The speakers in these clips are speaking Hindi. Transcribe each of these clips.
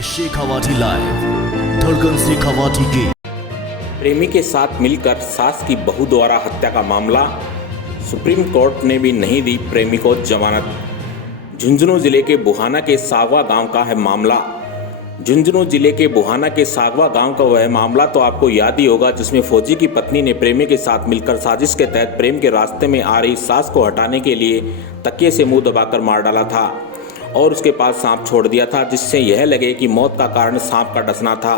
है शेखावाटी लाइव, धड़कन शेखावाटी की। प्रेमी के साथ मिलकर सास की बहू द्वारा हत्या का मामला, सुप्रीम कोर्ट ने भी नहीं दी प्रेमी को जमानत। झुंझुनू जिले के बुहाना के सागवा गांव का है मामला। झुंझुनू जिले के बुहाना के सागवा गांव का वह मामला तो आपको याद ही होगा, जिसमें फौजी की पत्नी ने प्रेमी के साथ मिलकर साजिश के तहत प्रेम के रास्ते में आ रही सास को हटाने के लिए तकिए से मुंह दबाकर मार डाला था और उसके पास सांप छोड़ दिया था, जिससे यह लगे कि मौत का कारण सांप का डसना था।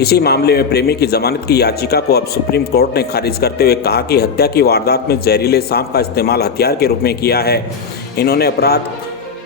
इसी मामले में प्रेमी की जमानत की याचिका को अब सुप्रीम कोर्ट ने खारिज करते हुए कहा कि हत्या की वारदात में जहरीले सांप का इस्तेमाल हथियार के रूप में किया है। इन्होंने अपराध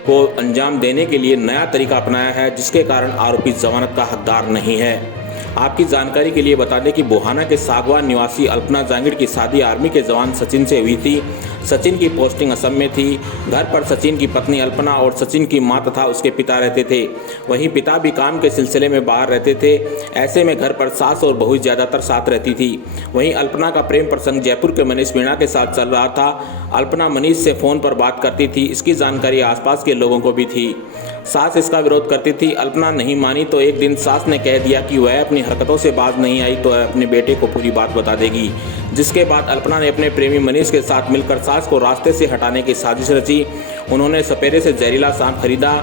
को अंजाम देने के लिए नया तरीका अपनाया है, जिसके कारण आरोपी जमानत का हकदार नहीं है। आपकी जानकारी के लिए बता दें कि बुहाना के सागवा निवासी अल्पना जांगिड़ की शादी आर्मी के जवान सचिन से हुई थी। सचिन की पोस्टिंग असम में थी। घर पर सचिन की पत्नी अल्पना और सचिन की मां तथा उसके पिता रहते थे। वहीं पिता भी काम के सिलसिले में बाहर रहते थे। ऐसे में घर पर सास और बहू ज़्यादातर साथ रहती थी। वहीं अल्पना का प्रेम प्रसंग जयपुर के मनीष मीणा के साथ चल रहा था। अल्पना मनीष से फ़ोन पर बात करती थी, इसकी जानकारी आसपास के लोगों को भी थी। सास इसका विरोध करती थी। अल्पना नहीं मानी तो एक दिन सास ने कह दिया कि वह अपनी हरकतों से बाज नहीं आई तो वह अपने बेटे को पूरी बात बता देगी। जिसके बाद अल्पना ने अपने प्रेमी मनीष के साथ मिलकर सास को रास्ते से हटाने की साजिश रची। उन्होंने सपेरे से जहरीला सांप खरीदा।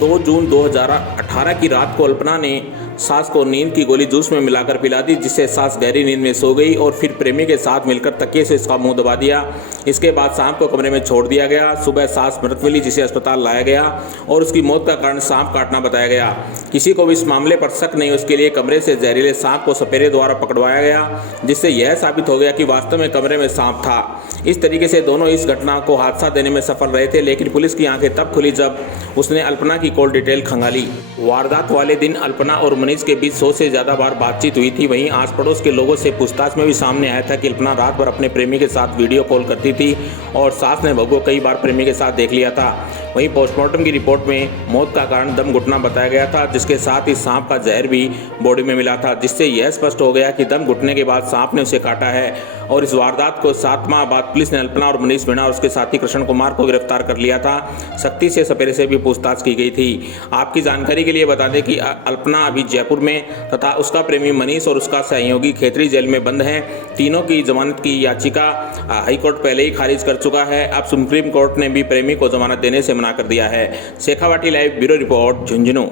2 जून 2018 की रात को अल्पना ने सास को नींद की गोली जूस में मिलाकर पिला दी, जिससे सास गहरी नींद में सो गई और फिर प्रेमी के साथ मिलकर तकिए से इसका मुंह दबा दिया। इसके बाद सांप को कमरे में छोड़ दिया गया। सुबह सास मृत मिली, जिसे अस्पताल लाया गया और उसकी मौत का कारण सांप काटना बताया गया। किसी को भी इस मामले पर शक नहीं, उसके लिए कमरे से जहरीले सांप को सपेरे द्वारा पकड़वाया गया, जिससे यह साबित हो गया कि वास्तव में कमरे में सांप था। इस तरीके से दोनों इस घटना को हादसा देने में सफल रहे थे, लेकिन पुलिस की आंखें तब खुली जब उसने अल्पना की कॉल डिटेल खंगाली। वारदात वाले दिन अल्पना और मनीष के बीच 100 से ज़्यादा बार बातचीत हुई थी। वहीं आस पड़ोस के लोगों से पूछताछ में भी सामने आया था कि अल्पना रात भर अपने प्रेमी के साथ वीडियो कॉल करती थी और सास ने बहू को कई बार प्रेमी के साथ देख लिया था। वहीं पोस्टमार्टम की रिपोर्ट में मौत का कारण दम घुटना बताया गया था, जिसके साथ ही सांप का जहर भी बॉडी में मिला था, जिससे यह स्पष्ट हो गया कि दम घुटने के बाद सांप ने उसे काटा है। और इस वारदात को 7 माह बाद पुलिस ने अल्पना और मनीष मीणा और उसके साथी कृष्ण कुमार को गिरफ्तार कर लिया था। सख्ती से सपेरे से भी पूछताछ की गई थी। आपकी जानकारी के लिए बता दें कि अल्पना अभी जयपुर में तथा उसका प्रेमी मनीष और उसका सहयोगी खेतरी जेल में बंद हैं। तीनों की जमानत की याचिका हाईकोर्ट पहले ही खारिज कर चुका है। अब सुप्रीम कोर्ट ने भी प्रेमी को जमानत देने से मना कर दिया है। Shekhawati live bureau report, Jhunjhunu.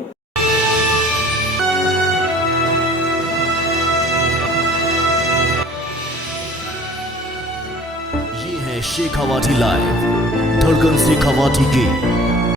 ये है शेखावाटी लाइव, धड़कन शेखावाटी की।